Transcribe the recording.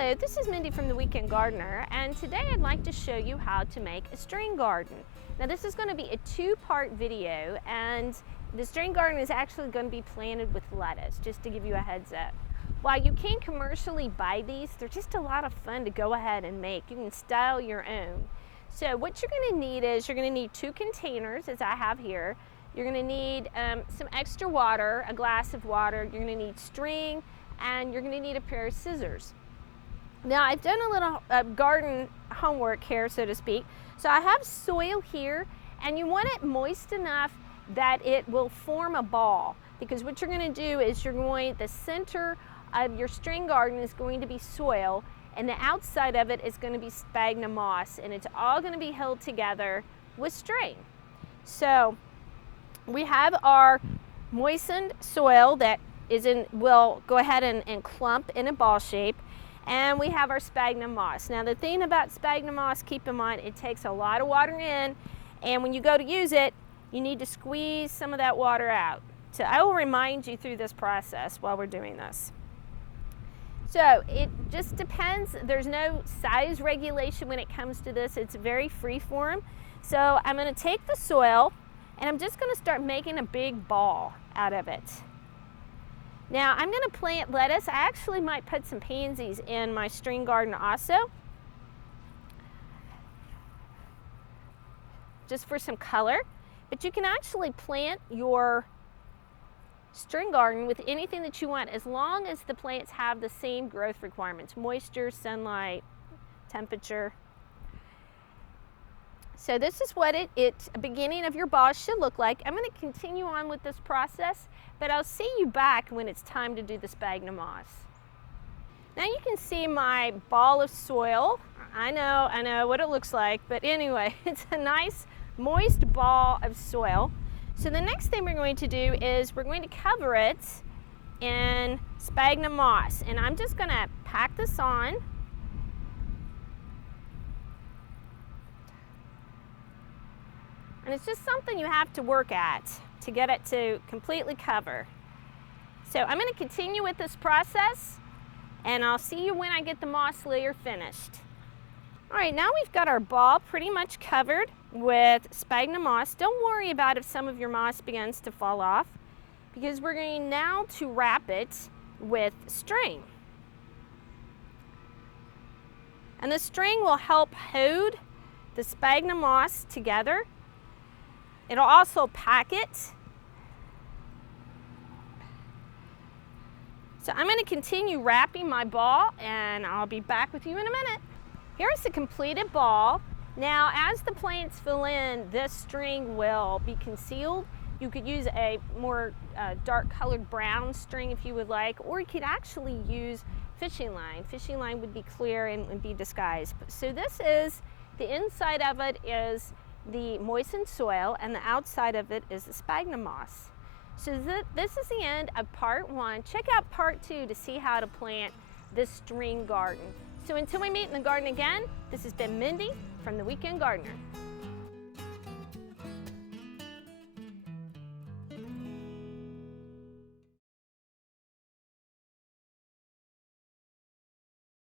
Hello, this is Mindy from The Weekend Gardener, and today I'd like to show you how to make a string garden. Now this is going to be a two-part video, and the string garden is actually going to be planted with lettuce, just to give you a heads up. While you can commercially buy these, they're just a lot of fun to go ahead and make. You can style your own. So what you're going to need is you're going to need 2 containers, as I have here. You're going to need some extra water, a glass of water. You're going to need string, and you're going to need a pair of scissors. Now I've done a little garden homework here, so to speak. So I have soil here, and you want it moist enough that it will form a ball, because what you're going to do is the center of your string garden is going to be soil, and the outside of it is going to be sphagnum moss, and it's all going to be held together with string. So we have our moistened soil that will go ahead and clump in a ball shape. And we have our sphagnum moss. Now the thing about sphagnum moss, keep in mind, it takes a lot of water in, and when you go to use it, you need to squeeze some of that water out. So I will remind you through this process while we're doing this. So it just depends. There's no size regulation when it comes to this. It's very free form. So I'm going to take the soil, and I'm just going to start making a big ball out of it. Now I'm going to plant lettuce. I actually might put some pansies in my string garden also, just for some color. But you can actually plant your string garden with anything that you want, as long as the plants have the same growth requirements: moisture, sunlight, temperature. So this is what the beginning of your ball should look like. I'm going to continue on with this process, but I'll see you back when it's time to do the sphagnum moss. Now you can see my ball of soil. I know what it looks like, but anyway, it's a nice moist ball of soil. So the next thing we're going to do is we're going to cover it in sphagnum moss, and I'm just going to pack this on. And it's just something you have to work at to get it to completely cover. So I'm going to continue with this process, and I'll see you when I get the moss layer finished. All right, now we've got our ball pretty much covered with sphagnum moss. Don't worry about if some of your moss begins to fall off, because we're going now to wrap it with string. And the string will help hold the sphagnum moss together. It'll also pack it. So I'm going to continue wrapping my ball, and I'll be back with you in a minute. Here's the completed ball. Now as the plants fill in, this string will be concealed. You could use a more dark colored brown string if you would like, or you could actually use fishing line. Fishing line would be clear and would be disguised. So this is, the inside of it is the moistened soil, and the outside of it is the sphagnum moss. So this is the end of part 1. Check out part 2 to see how to plant this string garden. So until we meet in the garden again, this has been Mindy from The Weekend Gardener.